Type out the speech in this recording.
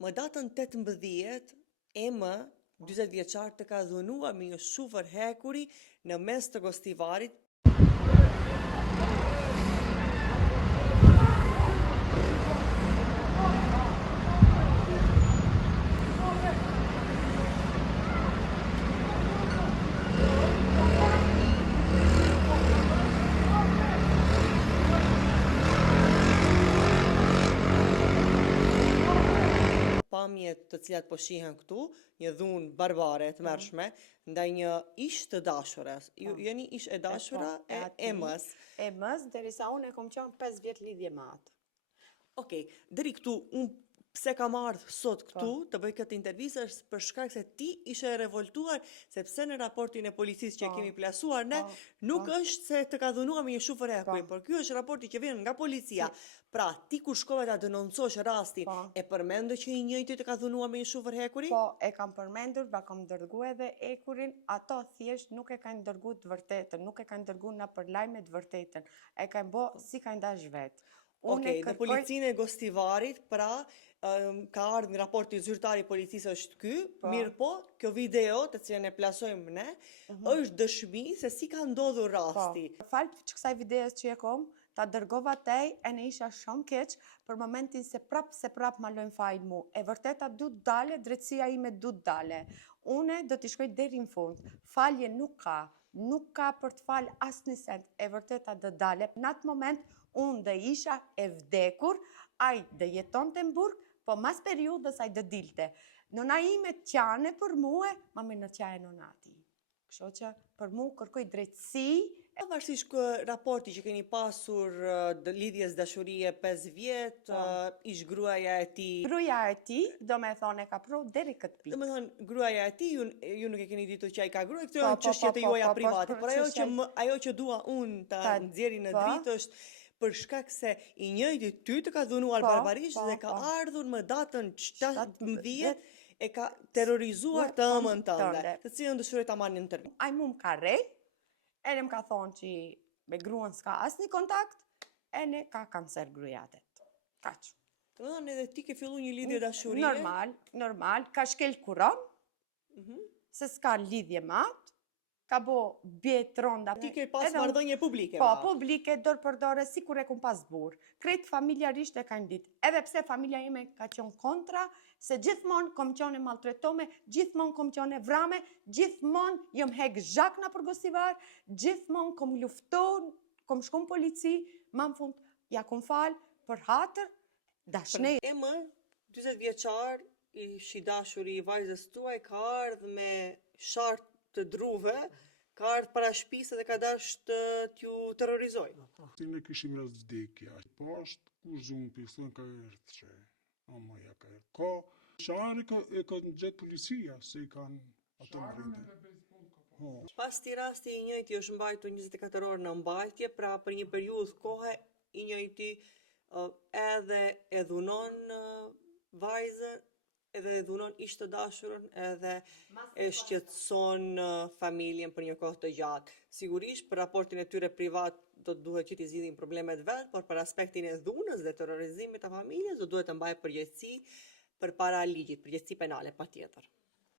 Më datën 18, Emë, 40 vjeçar, të ka dhunuar me një shufër hekuri në mes të Gostivarit. Pamjet të cilat po shihen këtu, një dhunë barbare të mërshme, ndaj një ish të dashurës. Ju jeni ish e dashura e Emës. Emës, derisa unë e kom qenë 5 vjet lidhje me atë. Okej, deri këtu, unë pse kam ardhur sot këtu të bëj këtë intervistë është për shkak se ti ishe revoltuar, sepse në raportin e policisë që e kemi plasuar ne, nuk është se të ka dhunuar me një shufër hekuri, por ky është raporti që vjen nga policia. Pra, ti kur shkove ta denoncosh rastin, e përmendë që i njëjti të ka dhunuar me një shufër hekuri? Po, e kam përmendur, ba kam dërgu edhe ekurin, ato thjesht nuk e kanë dërgu të vërtetën, nuk e kanë dërgu na për lajme të vërtetën, e kanë bo si kanë dash vetë. Okej, në policinë e Gostivarit, pra, ka ardhur në raporti zyrtari i policisë është ky, mirë po, kjo video të cilën e plasojmë ne, është dëshmi se si ka ndodhur rasti. Falë që kësaj videos që e kom, ta dërgova tej e ne isha shumë keq për momentin se prap malojnë fajnë mu. E vërteta du të dale, drejtësia ime du të dale. Une do t'i shkoj deri në fund. Falje nuk ka për të falë asnjë sent. E vërteta do dale. Në atë moment, unë dhe isha e vdekur, ai dhe jeton të mburg, po mas periudës ai dhe dilte. Nëna ime qane për muë, ma me në qane nonati. Kështu që për mu kërkoj drejtësi. Pavarësisht raporti që keni pasur lidhjes dashurie 5 vjet, ish gruaja e tij. Gruaja e tij, do me thonë, e ka pru deri këtë pikë. Do me thonë, gruaja e tij, ju nuk e keni ditur që ai ka gruaj, këto janë çështje të juaja private. Por ajo që dua unë ta nxjerrë në dritë është për shkak se i njëjti ty të ka dhunuar barbarisht dhe ka ardhur më datën 17 e ka terrorizuar të ëmën tënde, të cilën dëshiroj ta marrë në intervistë. Ai mu më ka rrej, ene më ka thonë që me gruan s'ka asnjë kontakt, ene ka kancer gruajatet. Kaq. Do të thonë edhe ti ke filluar një lidhje dashurie? Normal, ka shkel kuron, se s'ka lidhje me atë, ka bo bjet ronda. Ti ke pas marrëdhënie publike? Po, publike, dorë për dore, si kur e kum pas burë. Kretë familjarisht e kanë ditë. Edhe pse familja ime ka qenë kontra, se gjithmonë kom qenë e maltretome, gjithmonë kom qenë e vrame, gjithmonë jom hek zhakna për Gostivar, gjithmonë kom luftu, kom shku në polici, ma në fund, ja kom falë për hatër, dashnej. Emë, 40 vjeçar, ish i dashuri i vajzës tuaj, ka ardhur me shartë të druve, ka ardhur para shtëpisë dhe ka dash të t'ju terrorizoj. Ti ne kishim rast vdekja. Poshtë, ku zunë piston ka erdhë që. O moja ka erdhë. Ka, shari e ka në gjetë policia, se i kanë atë më rritë. Pas ti rasti i njëjti është mbajtur 24 orë në mbajtje, pra për një periudhë kohe i njëjti edhe e dhunon vajzën, edhe e dhunon ish të dashurën, edhe e shqetëson familjen për një kohë të gjatë. Sigurisht, për raportin e tyre privat do të duhet që t'i zgjidhin problemet vet, por për aspektin e dhunës dhe terrorizimit të familjes do duhet të mbajë përgjegjësi përpara ligjit, përgjegjësi penale patjetër.